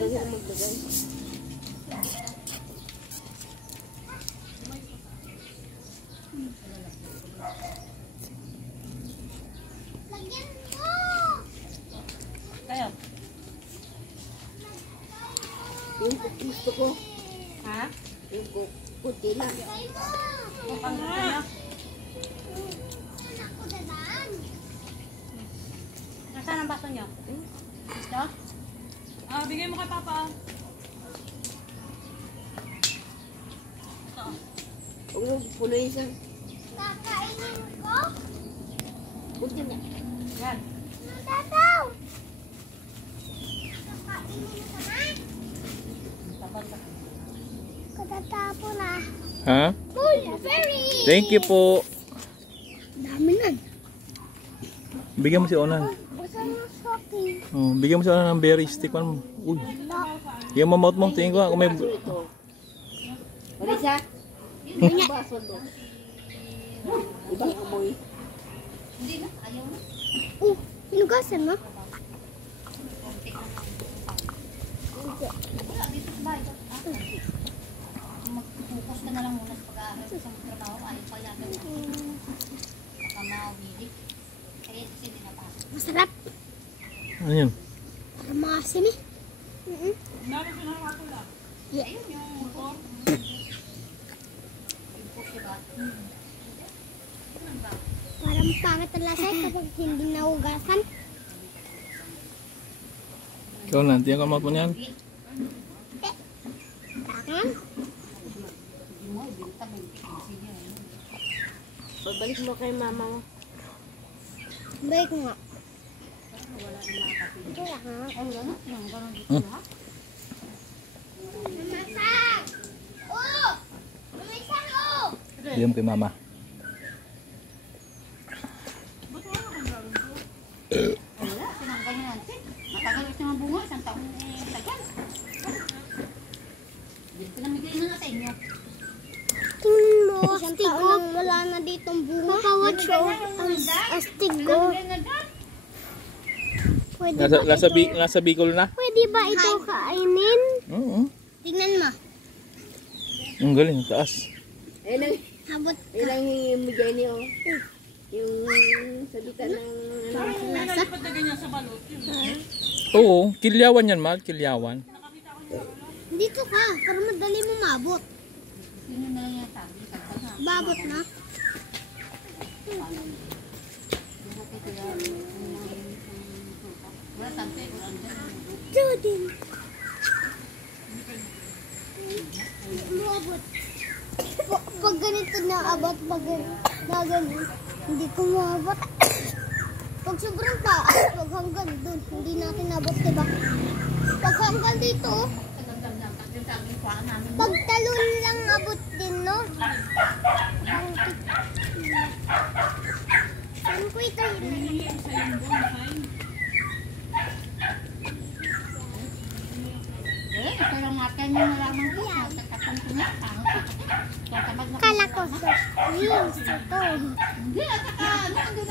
Kayo? Yung gusto ko. Ha? Yung puti lang. Yung pang-gusto niyo? Nasaan ang baso niyo? Gusto? Bigay mo kay Papa. Ito. Huwag mo punuin siya. Kakainin ko? Puti niya. Yan. Tataw! Kakainin ko na? Katatapo na. Ha? Berry! Thank you po. Dami nun. Bigyan mo si Onan. Basta ng shopping. Oh, bigyan mo si Onan ng berry stick mo. Uy. Yung mamot mo, tingin ko kung may... Marisa? Yung baso mo. Ibang amoy. Hindi na, ayaw na. Hinugasan mo? Wala, dito sa bahay. Mag-focus ka na lang muna sa pag-aaral sa trabaho. Ayaw pa lang. Baka mawili. Kaya kasi hindi napasok. Masarap. Ano yun? Para maasim eh. Meron siya ng wato lang. Ayun yung motor. Parang pangit ang lasa kapag hindi nahugasan. Ikaw na, tingnan ka mamot mo niyan. Tangan. Pagbalik mo kay mama mo. Balik nga. Ito lang ha. Ay, wala na. Nangganon dito lahat. Mamasang! Oh! Mamasang oh! Bigyan mo kay mama. Wala, tinanggal na yan. Matagal ito ng bunga. Isang taon tagal. Dito namigay na nga sa inyo. Tingnan mo, astig ko. Wala na ditong bunga. Papawatch ko. Astig ko. Pwede Nasa Bicol na? Pwede ba ito kainin? Oo. Tingnan mo. Ang galing, taas. Ayun Habot ang hingi mo dyan yung sabitan ng lasa. Oo, kilyawan yan, mahal. Kilyawan. Dito ka, para madali mo mabot. Sino na lang yung sabi? Babot na. Wala sabi. Jodin. Mabot. Pag ganito na abot, pag ganito, hindi ko mabot. Pag sobrang taas, pag hanggang dun, hindi natin abot, diba? Pag hanggang dito, pag talon lang abot din, no? Saan ko itayo? Ito lang natin yung malamang ko. Tatapang ko niya. Kala ko sa wheels ito. Hindi, at saka, ano,